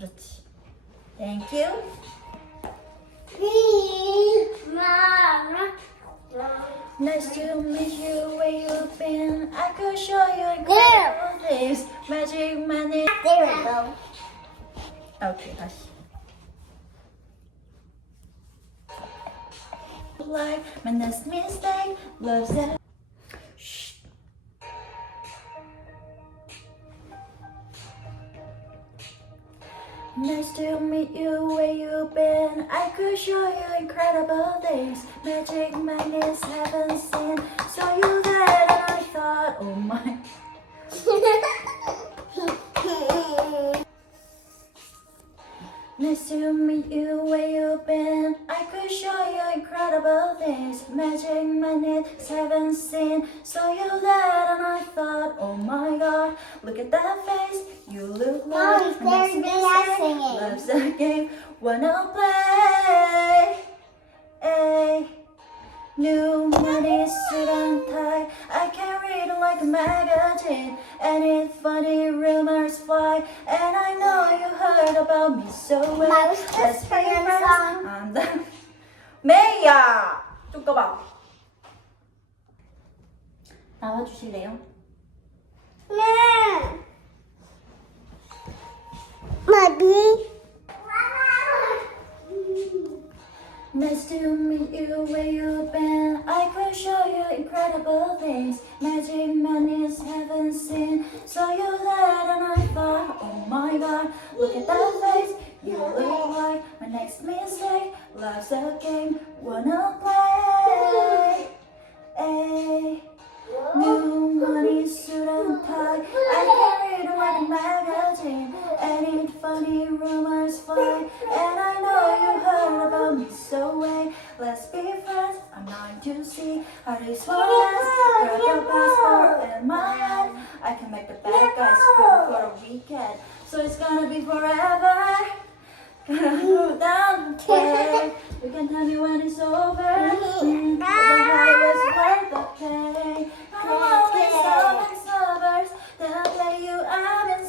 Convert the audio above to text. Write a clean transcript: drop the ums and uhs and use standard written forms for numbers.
그렇지. Thank you. Nice to meet you. Where you been? I could show you incredible things. Magic money. There we go. 오케이, 다시. Like my next mistake. Loves that. Shh. Nice to meet you. Where you been? I could show you incredible things. Magic magnets haven't seen. Saw you there and I thought, oh my. Nice to meet you. Where you been? I could show you incredible things. Magic magnets haven't seen. Saw you there and I thought, oh my god. Look at that face. You look like Mom, there's me singing. loves the game. Wanna play? Hey. New money suit and tie. I can read like a magazine. Any funny rumors fly. And I know you heard about me so well. Mouse Let's be Korean friends. song. I'm the 메이야. 좀 꺼봐. 나와주실래요? 네. Mommy. Nice to meet you. Where you been? I could show you incredible things. Magic magnets haven't seen. Saw you there and I thought, oh my god. Look at that face. You look like my next mistake. Love's a game. Wanna play? Hey. New money suit and tie. I can read like a magazine. Any funny rumors fly. And I know you heard about me so well. Let's be friends. I'm dying to see how this one ends. Grab your passport in my hand. I can make the bad guys scream for a weekend. So it's gonna be forever. Gonna go down the way. You can tell me when it's over. The high was worth the pain. I don't always love and lovers. They'll play you out and